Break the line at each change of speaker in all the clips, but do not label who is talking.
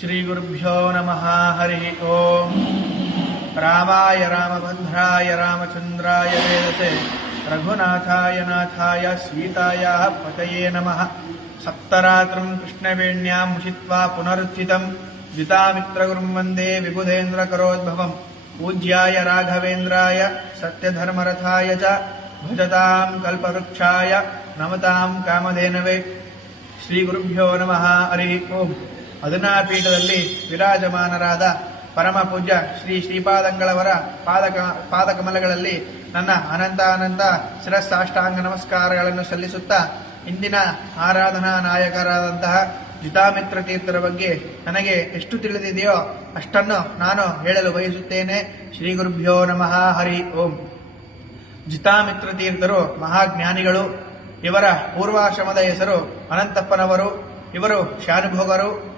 श्रीगुरुभ्यो नमः, हरिः ओम्। रामाय रामभद्राय रामचन्द्राय वेदसे, रघुनाथाय नाथाय सीतायाः पतये नमः। सप्तरात्रम् कृष्णवेण्याम् उषित्वा पुनरुत्थितम् जितामित्रगुरुम् वंदे विबुधेन्द्रकरोद्भवम् पूज्याय राघवेन्द्राय, सत्यधर्मरथाय च भजताम् कल्पवृक्षाय नमताम् कामधेनवे। श्रीगुरुभ्यो नमः, हरिः ओम्। ಪೀಠದಲ್ಲಿ ವಿರಾಜಮಾನರಾದ ಪರಮ ಪೂಜ್ಯ ಶ್ರೀ ಶ್ರೀಪಾದಂಗಳವರ ಪಾದಕ, ಪಾದಕಮಲಗಳಲ್ಲಿ ನನ್ನ ಅನಂತ ಅನಂತ ಶಿರಸ್ಸಾಷ್ಟಾಂಗ ನಮಸ್ಕಾರಗಳನ್ನು ಸಲ್ಲಿಸುತ್ತಾ ಇಂದಿನ ಆರಾಧನಾ ನಾಯಕರಾದಂತಹ ಜಿತಾಮಿತ್ರ ತೀರ್ಥರ ಬಗ್ಗೆ ನನಗೆ ಎಷ್ಟು ತಿಳಿದಿದೆಯೋ ಅಷ್ಟನ್ನು ನಾನು ಹೇಳಲು ಬಯಸುತ್ತೇನೆ. ಶ್ರೀ ಗುರುಭ್ಯೋ ನಮಃ. ಹರಿ ಓಂ. ಜಿತಾಮಿತ್ರ ತೀರ್ಥರು ಮಹಾಜ್ಞಾನಿಗಳು. ಇವರ ಪೂರ್ವಾಶ್ರಮದ ಹೆಸರು ಅನಂತಪ್ಪನವರು. ಇವರು ಶಾನುಭೋಗರು.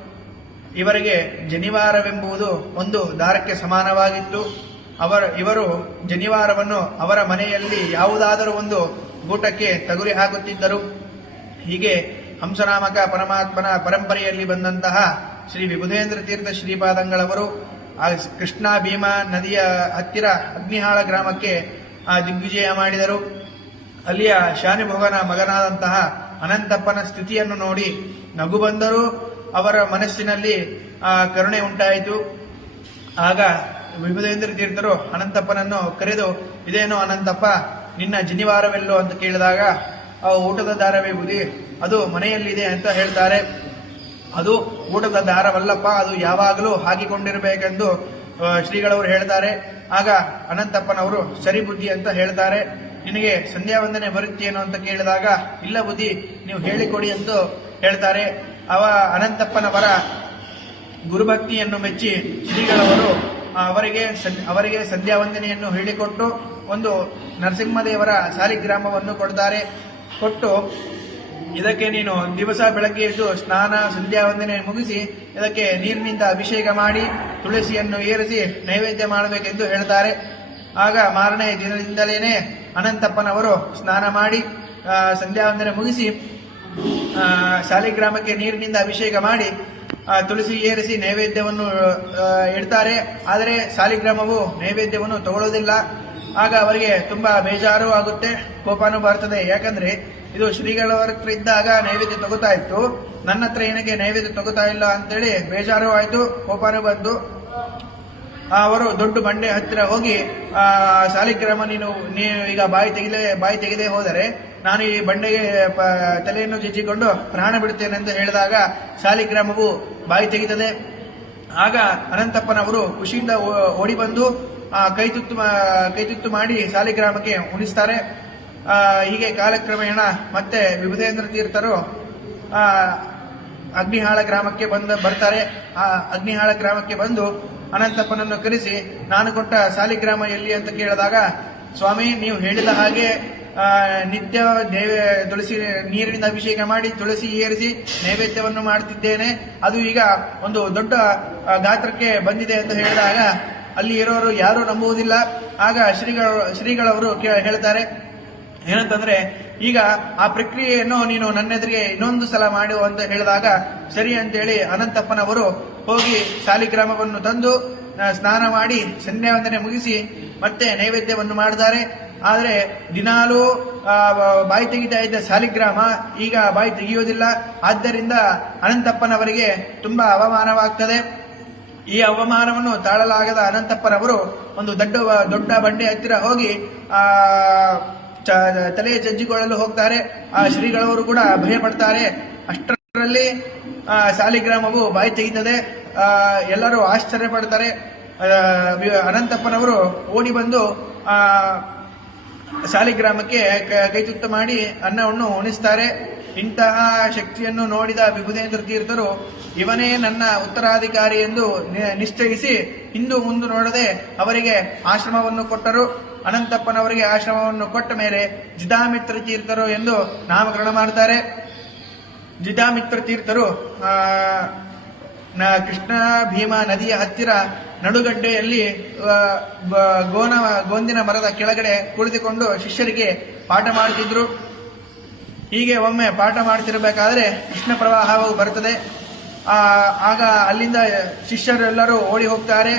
ಇವರಿಗೆ ಜನಿವಾರವೆಂಬುದು ಒಂದು ದಾರಕ್ಕೆ ಸಮಾನವಾಗಿತ್ತು. ಅವರ, ಇವರು ಜನಿವಾರವನ್ನು ಅವರ ಮನೆಯಲ್ಲಿ ಯಾವುದಾದರೂ ಒಂದು ಗೂಟಕ್ಕೆ ತಗುರಿ ಹಾಕುತ್ತಿದ್ದರು. ಹೀಗೆ ಹಂಸನಾಮಕ ಪರಮಾತ್ಮನ ಪರಂಪರೆಯಲ್ಲಿ ಬಂದಂತಹ ಶ್ರೀ ವಿಬುಧೇಂದ್ರ ತೀರ್ಥ ಶ್ರೀಪಾದಂಗಳವರು, ಆ ಕೃಷ್ಣಾ ಭೀಮಾ ನದಿಯ ಹತ್ತಿರ ಅಗ್ನಿಹಾಳ ಗ್ರಾಮಕ್ಕೆ ಆ ದಿಗ್ವಿಜಯ ಮಾಡಿದರು. ಅಲ್ಲಿಯ ಶಾನುಭೋಗನ ಮಗನಾದಂತಹ ಅನಂತಪ್ಪನ ಸ್ಥಿತಿಯನ್ನು ನೋಡಿ ನಗು ಬಂದರೂ. ಅವರ ಮನಸ್ಸಿನಲ್ಲಿ ಕರುಣೆ ಉಂಟಾಯಿತು. ಆಗ ವಿಭುದೇಂದ್ರ ತೀರ್ಥರು ಅನಂತಪ್ಪನನ್ನು ಕರೆದು, ಇದೇನೋ ಅನಂತಪ್ಪ, ನಿನ್ನ ಜಿನಿವಾರವೆಲ್ಲೋ? ಅಂತ ಕೇಳಿದಾಗ ಆ ಊಟದ ದಾರವೇ ಬುದಿ ಅದು ಮನೆಯಲ್ಲಿದೆ ಅಂತ ಹೇಳ್ತಾರೆ. ಅದು ಊಟದ ದಾರವಲ್ಲಪ್ಪ, ಅದು ಯಾವಾಗಲೂ ಹಾಕಿಕೊಂಡಿರಬೇಕೆಂದು ಶ್ರೀಗಳವರು ಹೇಳ್ತಾರೆ. ಆಗ ಅನಂತಪ್ಪನವರು, ಸರಿ ಬುದ್ಧಿ ಅಂತ ಹೇಳ್ತಾರೆ. ನಿನಗೆ ಸಂಧ್ಯಾ ವಂದನೆ ಬರುತ್ತೇನೋ? ಅಂತ ಕೇಳಿದಾಗ, ಇಲ್ಲ ಬುದ್ಧಿ, ನೀವು ಹೇಳಿಕೊಡಿ ಎಂದು ಹೇಳ್ತಾರೆ. ಅವ ಅನಂತಪ್ಪನವರ ಗುರುಭಕ್ತಿಯನ್ನು ಮೆಚ್ಚಿ ಶ್ರೀಗಳವರು ಅವರಿಗೆ ಅವರಿಗೆ ಸಂಧ್ಯಾ ವಂದನೆಯನ್ನು ಹೇಳಿಕೊಟ್ಟು ಒಂದು ನರಸಿಂಹದೇವರ ಸಾಲಿಗ್ರಾಮವನ್ನು ಕೊಡ್ತಾರೆ. ಕೊಟ್ಟು ಇದಕ್ಕೆ ನೀನು ದಿವಸ ಬೆಳಗ್ಗೆ ಎದ್ದು ಸ್ನಾನ ಸಂಧ್ಯಾ ವಂದನೆ ಮುಗಿಸಿ ಇದಕ್ಕೆ ನೀರಿನಿಂದ ಅಭಿಷೇಕ ಮಾಡಿ ತುಳಸಿಯನ್ನು ಏರಿಸಿ ನೈವೇದ್ಯ ಮಾಡಬೇಕೆಂದು ಹೇಳ್ತಾರೆ. ಆಗ ಮಾರನೇ ದಿನದಿಂದಲೇನೆ ಅನಂತಪ್ಪನವರು ಸ್ನಾನ ಮಾಡಿ ಸಂಧ್ಯಾವಂದನೆ ಸಂಧ್ಯಾ ವಂದನೆ ಮುಗಿಸಿ ಶಾಲಿಗ್ರಾಮಕ್ಕೆ ನೀರಿನಿಂದ ಅಭಿಷೇಕ ಮಾಡಿ ತುಳಸಿ ಏರಿಸಿ ನೈವೇದ್ಯವನ್ನು ಇಡ್ತಾರೆ. ಆದರೆ ಶಾಲಿಗ್ರಾಮವು ನೈವೇದ್ಯವನ್ನು ತಗೊಳ್ಳೋದಿಲ್ಲ ಆಗ ಅವರಿಗೆ ತುಂಬಾ ಬೇಜಾರು ಆಗುತ್ತೆ ಕೋಪನೂ ಬರ್ತದೆ ಯಾಕಂದ್ರೆ ಇದು ಹತ್ರ ಇದ್ದಾಗ ನೈವೇದ್ಯ ತಗೋತಾ ಇತ್ತು. ನನ್ನ ಹತ್ರ ಏನಕ್ಕೆ ನೈವೇದ್ಯ ತಗೋತಾ ಇಲ್ಲ ಅಂತೇಳಿ ಬೇಜಾರು ಆಯ್ತು, ಕೋಪಾನು ಬಂದು. ಅವರು ದೊಡ್ಡ ಬಂಡೆ ಹತ್ತಿರ ಹೋಗಿ, ಆ ಶಾಲಿಗ್ರಾಮ ನೀನು ನೀನು ಈಗ ಬಾಯಿ ತೆಗೆದೇ ಬಾಯಿ ತೆಗೆದೇ ಹೋದರೆ ನಾನು ಈ ಬಂಡೆಗೆ ತಲೆಯನ್ನು ಜಜ್ಜಿಕೊಂಡು ಪ್ರಾಣ ಬಿಡುತ್ತೇನೆ ಅಂತ ಹೇಳಿದಾಗ ಸಾಲಿಗ್ರಾಮವು ಬಾಯಿ ತೆಗಿತದೆ. ಆಗ ಅನಂತಪ್ಪನವರು ಖುಷಿಯಿಂದ ಓಡಿ ಬಂದು ಕೈತುತ್ತು ಮಾ- ಕೈ ಮಾಡಿ ಸಾಲಿಗ್ರಾಮಕ್ಕೆ ಉಣಿಸ್ತಾರೆ. ಹೀಗೆ ಕಾಲಕ್ರಮೇಣ ಮತ್ತೆ ವಿಭುದೇಂದ್ರ ತೀರ್ಥರು ಅಗ್ನಿಹಾಳ ಗ್ರಾಮಕ್ಕೆ ಬಂದು, ಬರ್ತಾರೆ. ಆ, ಅಗ್ನಿಹಾಳ ಗ್ರಾಮಕ್ಕೆ ಬಂದು ಅನಂತಪ್ಪನನ್ನು ಕರೆಸಿ, ನಾನು ಕೊಟ್ಟ ಸಾಲಿಗ್ರಾಮ ಎಲ್ಲಿ ಅಂತ ಕೇಳಿದಾಗ, ಸ್ವಾಮಿ, ನೀವು ಹೇಳಿದ ಹಾಗೆ ನಿತ್ಯ ತುಳಸಿ ನೀರಿನಿಂದ ಅಭಿಷೇಕ ಮಾಡಿ ತುಳಸಿ ಏರಿಸಿ ನೈವೇದ್ಯವನ್ನು ಮಾಡ್ತಿದ್ದೇನೆ ಅದು ಈಗ ಒಂದು ದೊಡ್ಡ ಗಾತ್ರಕ್ಕೆ ಬಂದಿದೆ ಅಂತ ಹೇಳಿದಾಗ ಅಲ್ಲಿ ಇರೋರು ಯಾರೂ ನಂಬುವುದಿಲ್ಲ. ಆಗ ಶ್ರೀಗಳ, ಶ್ರೀಗಳವರು ಹೇಳ್ತಾರೆ, ಏನಂತಂದ್ರೆ, ಈಗ ಆ ಪ್ರಕ್ರಿಯೆಯನ್ನು ನೀನು ನನ್ನೆದುರಿಗೆ ಇನ್ನೊಂದು ಸಲ ಮಾಡು ಅಂತ ಹೇಳಿದಾಗ, ಸರಿ ಅಂತೇಳಿ ಅನಂತಪ್ಪನವರು ಹೋಗಿ ಸಾಲಿಗ್ರಾಮವನ್ನು ತಂದು ಸ್ನಾನ ಮಾಡಿ ಸಂಧ್ಯಾವಂದನೆ ಮುಗಿಸಿ ಮತ್ತೆ ನೈವೇದ್ಯವನ್ನು ಮಾಡಿದ್ದಾರೆ ಆದರೆ ದಿನಾಲೂ ಬಾಯಿ ತೆಗಿತಾ ಇದ್ದ ಸಾಲಿಗ್ರಾಮ ಈಗ ಬಾಯಿ ತೆಗೆಯೋದಿಲ್ಲ. ಆದ್ದರಿಂದ ಅನಂತಪ್ಪನವರಿಗೆ ತುಂಬಾ ಅವಮಾನವಾಗ್ತದೆ. ಈ ಅವಮಾನವನ್ನು ತಾಳಲಾಗದ ಅನಂತಪ್ಪನವರು ಒಂದು ದೊಡ್ಡ ದೊಡ್ಡ ಬಂಡೆ ಹತ್ತಿರ ಹೋಗಿ, ಆ ತಲೆ ಜಜ್ಜಿಕೊಳ್ಳಲು ಹೋಗ್ತಾರೆ. ಆ ಶ್ರೀಗಳವರು ಕೂಡ ಭಯ ಪಡ್ತಾರೆ. ಅಷ್ಟರಲ್ಲಿ, ಆ, ಸಾಲಿಗ್ರಾಮವು ಬಾಯಿ ತೆಗೀತದೆ. ಎಲ್ಲರೂ ಆಶ್ಚರ್ಯ ಪಡ್ತಾರೆ. ಅನಂತಪ್ಪನವರು ಓಡಿ ಬಂದು, ಆ ಶಾಲಿಗ್ರಾಮಕ್ಕೆ ಕೈತುತ್ತ ಮಾಡಿ ಅನ್ನವನ್ನು ಉಣಿಸ್ತಾರೆ. ಇಂತಹ ಶಕ್ತಿಯನ್ನು ನೋಡಿದ ವಿಭುಧೇಂದ್ರ ತೀರ್ಥರು, ಇವನೇ ನನ್ನ ಉತ್ತರಾಧಿಕಾರಿ ಎಂದು ನಿಶ್ಚಯಿಸಿ ಹಿಂದು ಮುಂದೆ ನೋಡದೆ ಅವರಿಗೆ ಆಶ್ರಮವನ್ನು ಕೊಟ್ಟರು. ಅನಂತಪ್ಪನವರಿಗೆ ಆಶ್ರಮವನ್ನು ಕೊಟ್ಟ ಮೇಲೆ ಜಿದಾಮಿತ್ರ ತೀರ್ಥರು ಎಂದು ನಾಮಕರಣ ಮಾಡ್ತಾರೆ. ಜಿದಾಮಿತ್ರ ತೀರ್ಥರು ಕೃಷ್ಣ ಭೀಮಾ ನದಿಯ ಹತ್ತಿರ ನಡುಗಡ್ಡೆಯಲ್ಲಿ ಗೋನ, ಗೋಂದಿನ ಮರದ ಕೆಳಗಡೆ ಕುಳಿತುಕೊಂಡು ಶಿಷ್ಯರಿಗೆ ಪಾಠ ಮಾಡ್ತಿದ್ರು ಹೀಗೆ ಒಮ್ಮೆ ಪಾಠ ಮಾಡ್ತಿರಬೇಕಾದ್ರೆ ಕೃಷ್ಣ ಪ್ರವಾಹವು ಬರುತ್ತದೆ. ಆಗ ಅಲ್ಲಿಂದ ಶಿಷ್ಯರೆಲ್ಲರೂ ಓಡಿ ಹೋಗ್ತಾರೆ.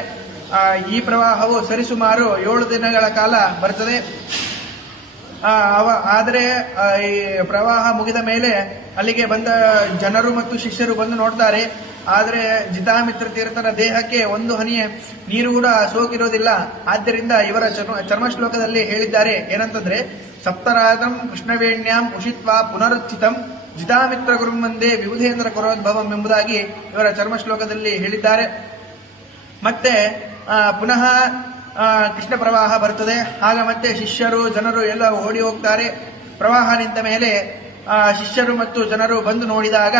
ಈ ಪ್ರವಾಹವು ಸರಿಸುಮಾರು ಏಳು ದಿನಗಳ ಕಾಲ ಬರ್ತದೆ ಅವ, ಆದರೆ ಈ ಪ್ರವಾಹ ಮುಗಿದ ಮೇಲೆ ಅಲ್ಲಿಗೆ ಬಂದ ಜನರು ಮತ್ತು ಶಿಷ್ಯರು ಬಂದು ನೋಡ್ತಾರೆ. ಆದರೆ ಜಿತಾಮಿತ್ರ ತೀರ್ಥನ ದೇಹಕ್ಕೆ ಒಂದು ಹನಿಯ ನೀರು ಕೂಡ ಸೋಕಿರೋದಿಲ್ಲ. ಆದ್ದರಿಂದ ಇವರ ಚರ್ಮ ಶ್ಲೋಕದಲ್ಲಿ ಹೇಳಿದ್ದಾರೆ. ಏನಂತಂದ್ರೆ ಸಪ್ತರಾಧಂ ಕೃಷ್ಣವೇಣ್ಯಾಂ ಉಷಿತ್ವ ಪುನರುತ್ಥಿತಂ ಜಿತಾಮಿತ್ರ ಗುರು ಮುಂದೆ ವಿಭುಧೇಂದ್ರ ಕುರೋದ್ಭವಂ ಎಂಬುದಾಗಿ ಇವರ ಚರ್ಮ ಶ್ಲೋಕದಲ್ಲಿ ಹೇಳಿದ್ದಾರೆ. ಮತ್ತೆ ಪುನಃ ಕೃಷ್ಣ ಪ್ರವಾಹ ಬರ್ತದೆ. ಆಗ ಮತ್ತೆ ಶಿಷ್ಯರು, ಜನರು ಎಲ್ಲ ಓಡಿ ಹೋಗ್ತಾರೆ. ಪ್ರವಾಹ ನಿಂತ ಮೇಲೆ ಶಿಷ್ಯರು ಮತ್ತು ಜನರು ಬಂದು ನೋಡಿದಾಗ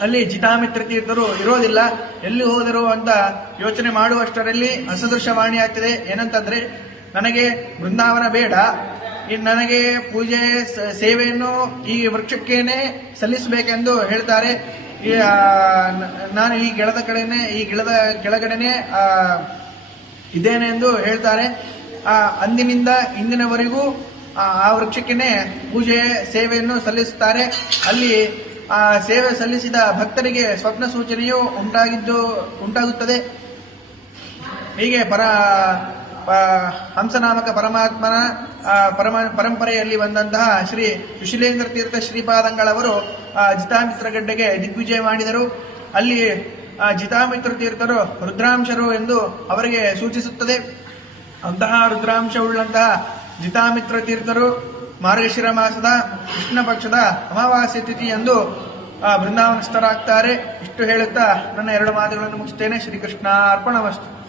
ಅಲ್ಲಿ ಜಿತಾಮಿತ್ರ ತೀರ್ಥರು ಇರೋದಿಲ್ಲ. ಎಲ್ಲಿ ಹೋದರು ಅಂತ ಯೋಚನೆ ಮಾಡುವಷ್ಟರಲ್ಲಿ ಅಸದೃಶ್ಯವಾಣಿ ಆಗ್ತದೆ. ಏನಂತಂದ್ರೆ ನನಗೆ ಬೃಂದಾವನ ಬೇಡ. ಇನ್ನು ನನಗೆ ಪೂಜೆ ಸೇವೆಯನ್ನು ಈ ವೃಕ್ಷಕ್ಕೇನೆ ಸಲ್ಲಿಸಬೇಕೆಂದು ಹೇಳ್ತಾರೆ. ಈ, ನಾನು ಈ ಗಿಡದ ಕಡೆನೆ ಈ ಗಿಡದ ಕೆಳಗಡೆನೆ ಇದ್ದೇನೆ ಎಂದು ಹೇಳ್ತಾರೆ. ಅಂದಿನಿಂದ ಇಂದಿನವರೆಗೂ ಆ ವೃಕ್ಷಕ್ಕೇನೆ ಪೂಜೆ ಸೇವೆಯನ್ನು ಸಲ್ಲಿಸುತ್ತಾರೆ. ಅಲ್ಲಿ ಆ ಸೇವೆ ಸಲ್ಲಿಸಿದ ಭಕ್ತರಿಗೆ ಸ್ವಪ್ನ ಸೂಚನೆಯು ಉಂಟಾಗಿದ್ದು, ಉಂಟಾಗುತ್ತದೆ. ಹೀಗೆ ಪರ ಹಂಸನಾಮಕ ಪರಮಾತ್ಮನ ಪರಮ, ಪರಂಪರೆಯಲ್ಲಿ ಬಂದಂತಹ ಶ್ರೀ ಸುಶೀಲೇಂದ್ರ ತೀರ್ಥ ಶ್ರೀಪಾದಂಗಳವರು ಜಿತಾಮಿತ್ರಗಡ್ಡೆಗೆ ಜಿತಾಮಿತ್ರ ಗಡ್ಡೆಗೆ ದಿಗ್ವಿಜಯ ಮಾಡಿದರು. ಅಲ್ಲಿ ಜಿತಾಮಿತ್ರ ತೀರ್ಥರು ರುದ್ರಾಂಶರು ಎಂದು ಅವರಿಗೆ ಸೂಚಿಸುತ್ತದೆ. ಅಂತಹ ರುದ್ರಾಂಶವುಳ್ಳಂತಹ ಜಿತಾಮಿತ್ರ ತೀರ್ಥರು ಮಾರ್ಗಶಿರ ಮಾಸದ ಕೃಷ್ಣ ಪಕ್ಷದ ಅಮಾವಾಸ್ಯ ತಿಥಿ ಎಂದು ಆ, ಬೃಂದಾವನಸ್ಥರಾಗ್ತಾರೆ. ಇಷ್ಟು ಹೇಳುತ್ತಾ ನನ್ನ ಎರಡು ಮಾತುಗಳನ್ನು ಮುಗಿಸ್ತೇನೆ. ಶ್ರೀಕೃಷ್ಣ ಅರ್ಪಣಮಸ್ತು